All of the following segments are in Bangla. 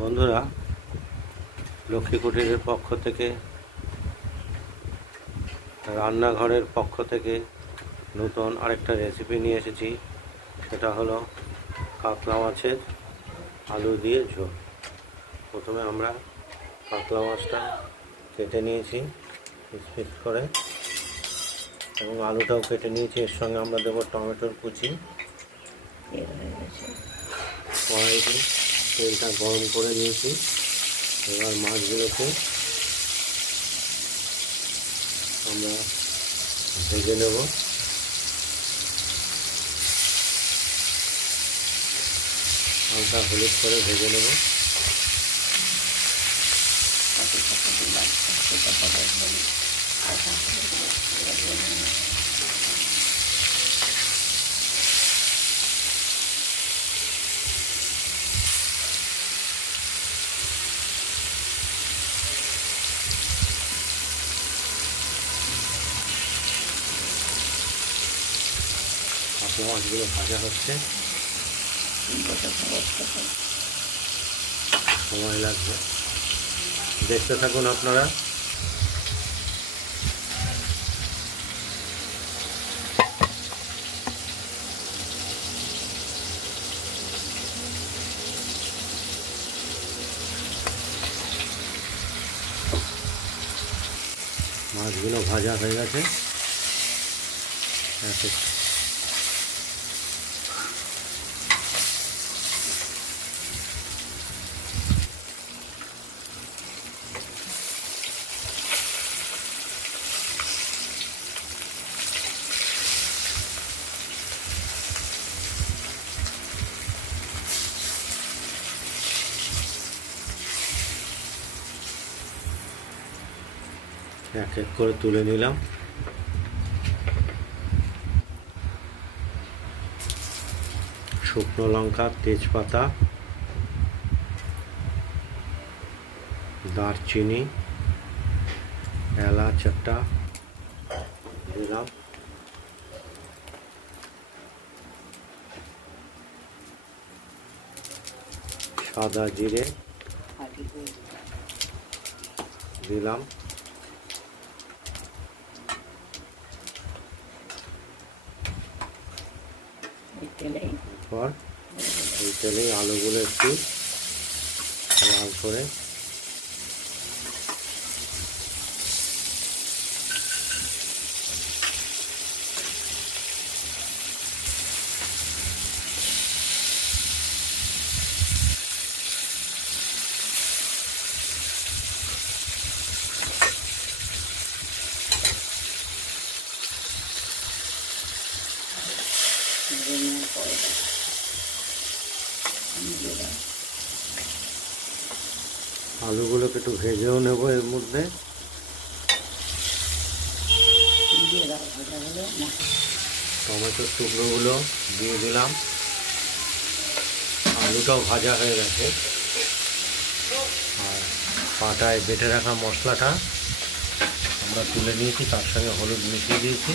বন্ধুরা, লক্ষ্মী কুটিরের পক্ষ থেকে, রান্নাঘরের পক্ষ থেকে নতুন আরেকটা রেসিপি নিয়ে এসেছি। সেটা হলো কাতলা মাছের আলু দিয়ে ঝোল। প্রথমে আমরা কাতলা মাছটা কেটে নিয়েছি পিস পিস করে, এবং আলুটাও কেটে নিয়েছি। এর সঙ্গে আমরা দেবো টমেটোর কুচি। কড়াইতে তেলটা গরম করে নিয়েছি। এবার মাছগুলোকে আমরা ভেজে নেব। হালকা হলুদ করে ভেজে নেব। কাতলা মাছগুলো ভাজা হচ্ছে, সময় লাগবে, দেখতে থাকুন আপনারা। মাছগুলো ভাজা হয়ে গেছে। এক এক করে তুলে নিলাম। শুকনো লঙ্কা, তেজপাতা, দারচিনি, এলাচ একটা দিলাম, সাদা জিরে দিলাম, এরপর এই তেলে আলুগুলো একটু লাল করে আলুগুলোকে একটু ভেজেও নেব। এর মধ্যে টমেটোর টুকরোগুলো দিয়ে দিলাম। আলুটাও ভাজা হয়ে গেছে। আর পাটায় বেটে রাখা মশলাটা আমরা তুলে নিয়েছি, তার সঙ্গে হলুদ মিশিয়ে দিয়েছি।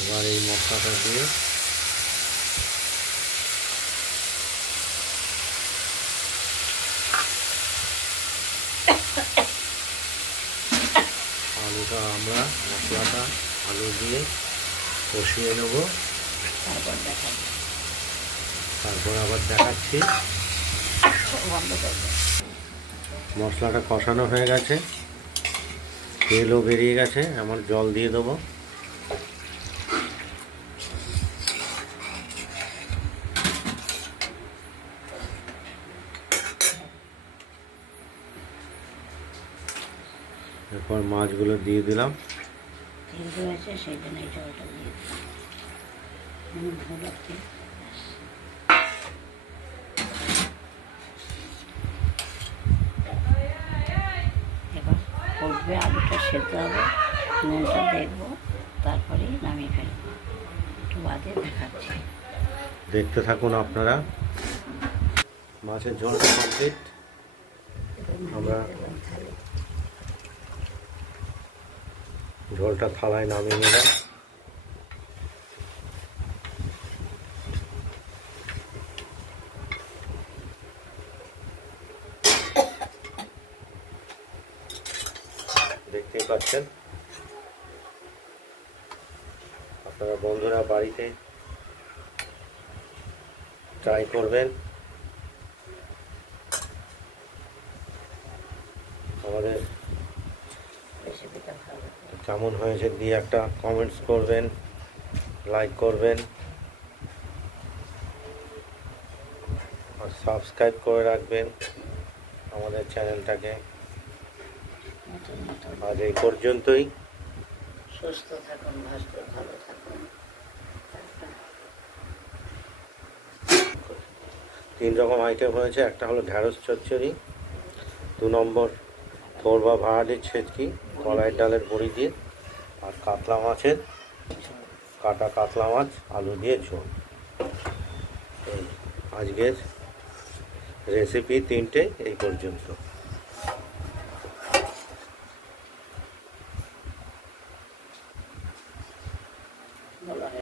এবার এই মশলাটা দিয়ে আলুটা আমরা মশলাটা আলু দিয়ে কষিয়ে নেব। তারপর আবার দেখাচ্ছি। মশলাটা কষানো হয়ে গেছে, তেলও বেরিয়ে গেছে। আমার জল দিয়ে দেবো। এরপর মাছগুলো দিয়ে দিলাম। আলুটা সেদ্ধ হবে, নুনটা দেখবো, তারপরে নামিয়ে ফেলবো। একটু বাদে দেখাচ্ছি, দেখতে থাকুন আপনারা। মাছের ঝোলটা কমপ্লিট। আমরা ঝোলটা থালায় নামিয়ে নিলাম। দেখতেই পাচ্ছেন। আপনারা বন্ধুরা বাড়িতে ট্রাই করবেন। আমাদের রেসিপিটা ভালো। কেমন হয়েছে দিয়ে একটা কমেন্টস করবেন, লাইক করবেন আর সাবস্ক্রাইব করে রাখবেন আমাদের চ্যানেলটাকে। নতুন নতুন আজ এই পর্যন্তই। সুস্থ থাকুন, ভালো থাকুন। 3 রকম আইটেম হয়েছে। একটা হলো ঢ্যাঁড়স চচ্চড়ি, 2 নম্বর থোর বা ভাড়ালির ছেচকি কলাইয়ের ডালের বড়ি দিয়ে, আর কাতলা মাছের কাটা কাতলা মাছ আলু দিয়ে ঝোল। এই আজকের রেসিপি 3টে এই পর্যন্ত।